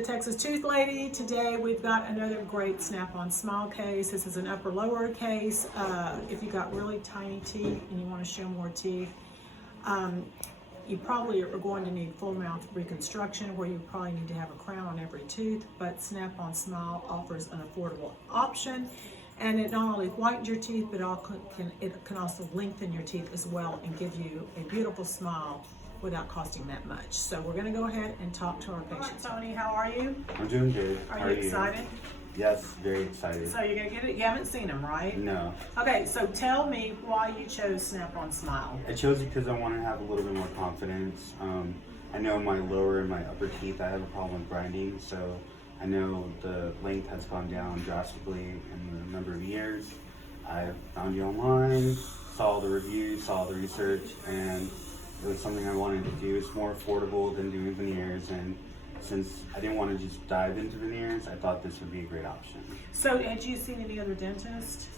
the Texas Tooth Lady. Today we've got another great Snap-on Smile case. This is an upper-lower case. If you've got really tiny teeth and you want to show more teeth, you probably are going to need full mouth reconstruction where you probably need to have a crown on every tooth, but Snap-on Smile offers an affordable option. And it not only whitens your teeth, but it can also lengthen your teeth as well and give you a beautiful smile without costing that much. So we're gonna go ahead and talk to our patient. Tony, how are you? I'm doing good. Are you excited? Yes, very excited. So you're gonna get it? You haven't seen them, right? No. Okay, so tell me why you chose Snap-on Smile. I chose it because I want to have a little bit more confidence. I know my lower and my upper teeth, I have a problem with grinding, so I know the length has gone down drastically in a number of years. I found you online, saw the reviews, saw the research, and it was something I wanted to do. It's more affordable than doing veneers, and since I didn't want to just dive into veneers, I thought this would be a great option. So had you seen any other dentists?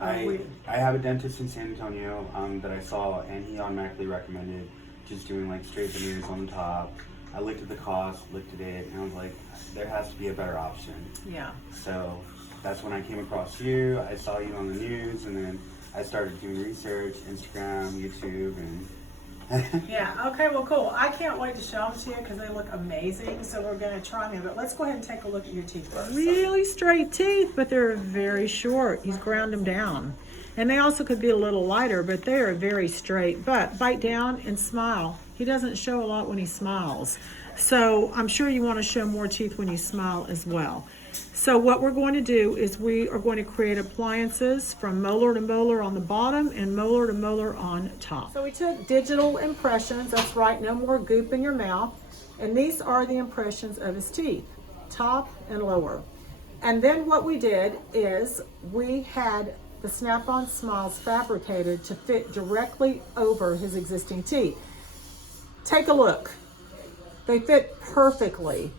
I have a dentist in San Antonio that I saw, and he automatically recommended just doing like straight veneers on the top. I looked at the cost, looked at it, and I was like, there has to be a better option. Yeah. So that's when I came across you. I saw you on the news, and then I started doing research, Instagram, YouTube, and yeah, okay, well, cool. I can't wait to show them to you because they look amazing. So we're going to try them, but let's go ahead and take a look at your teeth first. Really straight teeth, but they're very short. He's ground them down. And they also could be a little lighter, but they are very straight. But bite down and smile. He doesn't show a lot when he smiles. So I'm sure you want to show more teeth when you smile as well. So what we're going to do is we are going to create appliances from molar to molar on the bottom and molar to molar on top. So we took digital impressions, that's right, no more goop in your mouth. And these are the impressions of his teeth, top and lower. And then what we did is we had the Snap-on Smiles fabricated to fit directly over his existing teeth. Take a look. They fit perfectly.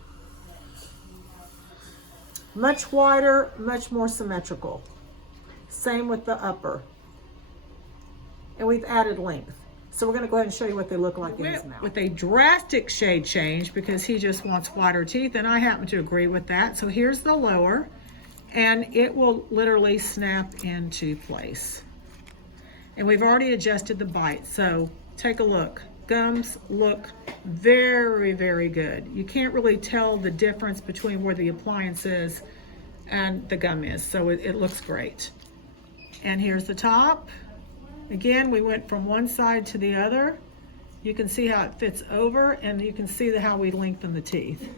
Much wider, much more symmetrical. Same with the upper. And we've added length. So we're gonna go ahead and show you what they look like in his mouth. With a drastic shade change because he just wants wider teeth, and I happen to agree with that. So here's the lower, and it will literally snap into place. And we've already adjusted the bite, so take a look. Gums look very, very good. You can't really tell the difference between where the appliance is and the gum is, so it looks great. And here's the top. Again, we went from one side to the other. You can see how it fits over, and you can see how we lengthen the teeth.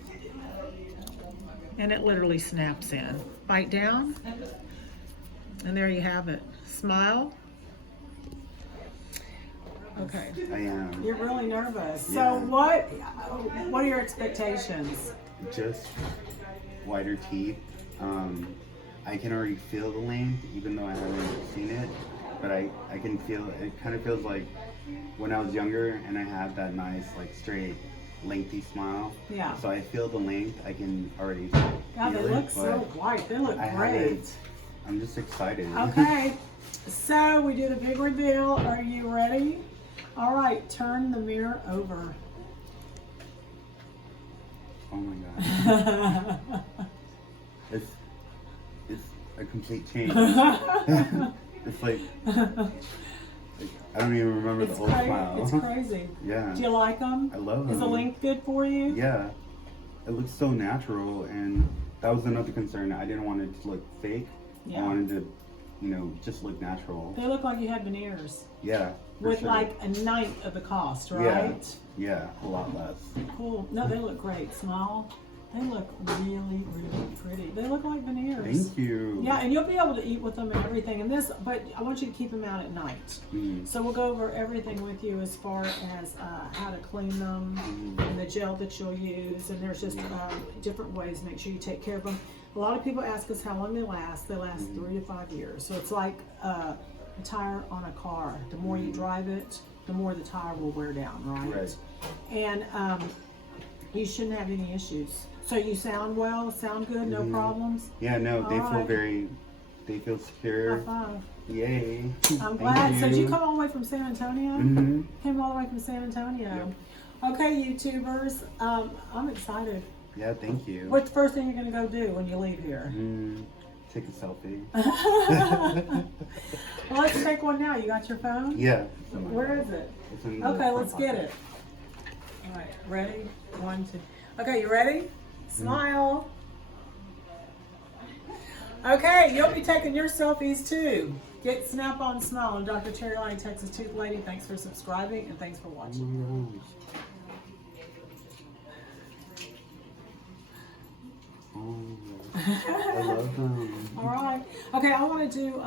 And it literally snaps in. Bite down, and there you have it. Smile. Okay. I am. You're really nervous. Yeah. So what are your expectations? Just wider teeth. I can already feel the length, even though I haven't seen it. But I can feel it. Kind of feels like when I was younger and I had that nice, like, straight, lengthy smile. Yeah. So I feel the length. I can already feel God, they it, look so white. They look I great. haven't. I'm just excited. Okay. So we do the big reveal. Are you ready? All right, turn the mirror over. Oh my God. It's a complete change. It's like I don't even remember the old smile. It's crazy. Yeah. Do you like them? I love them. Is the length good for you? Yeah. It looks so natural, and that was another concern. I didn't want it to look fake. Yeah. I wanted to, just look natural. They look like you had veneers. Yeah. With sure. like a ninth of the cost, right? Yeah, a lot less. Cool. No, they look great. Smile. They look really, really pretty. They look like veneers. Thank you. Yeah, and you'll be able to eat with them and everything. And this, but I want you to keep them out at night. Mm-hmm. So we'll go over everything with you as far as how to clean them and the gel that you'll use. And there's just different ways to make sure you take care of them. A lot of people ask us how long they last. They last 3 to 5 years. So it's like a tire on a car. The more you drive it, the more the tire will wear down, right? And you shouldn't have any issues. So you sound well, sound good, no problems? Yeah, no, All they feel secure. High five. Yay. I'm glad. So did you come all the way from San Antonio? Mm-hmm. Came all the way from San Antonio. Yep. Okay, YouTubers, I'm excited. Yeah, thank you. What's the first thing you're going to go do when you leave here? Take a selfie. Well, let's take one now. You got your phone? Yeah. Where is it? It's in the Okay, front let's get pocket. it. All right, ready? 1, 2. Okay, you ready? Smile. Okay, you'll be taking your selfies too. Get Snap On Smile. I'm Dr. Terri Alani, Texas Tooth Lady. Thanks for subscribing and thanks for watching. Oh, I love them. All right. Okay, I want to do